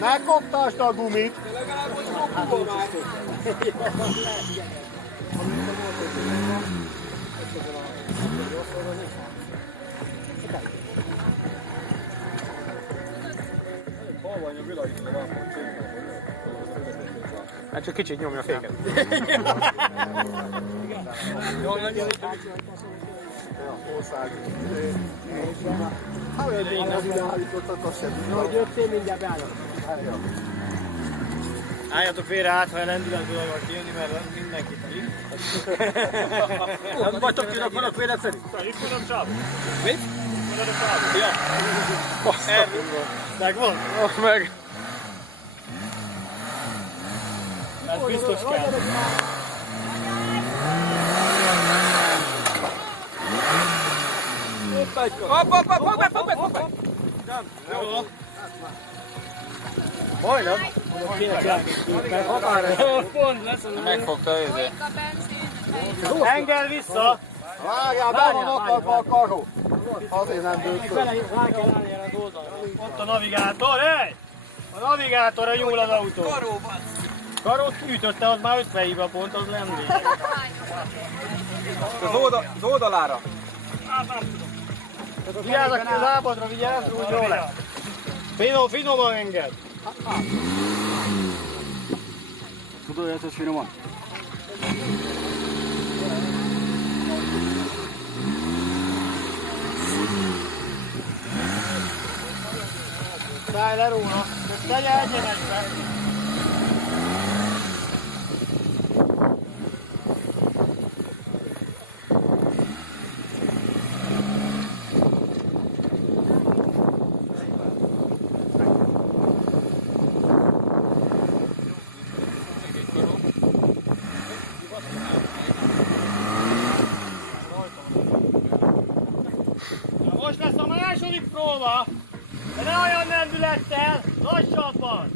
Megkoptasd a gumit! De legalább hogy kopul már. Hát csak kicsit nyomja a féket. Jól legyen. Hát olyan régen ideállítottak, azt sem tudtam. Hogy jöttél, mindjárt beállok. Álljatok félre át, ha lendületből akar kijönni, mert mindenki telik. Nem vagytok tűnök, vannak vélet szerint? Itt van a csap. Mit? Itt van a csap. Ja. Bassza. Megvan? Meg. Ez biztos kell. Hopp! Jó. Majdnem. Pont lesz. Megfogta őzé. Engel vissza. Várjál, be van akadva a karó. Azért nem dőlt föl. Rá kell állni erre az oldalra. Ott a navigátor, hely! A navigátorra nyúl az autó. Karóban. Karót kiütötte, az már 50 hiba pont, az nem lé. Az oldalára. Vigyázz a lábadra, vigyázz, úgy jól lesz. Finoman enged. Tudod, hogy ez finoman? Szállj le róla, tegye egyenesbe. Most lesz a második próba, de ne olyan lendülettel, lassabban!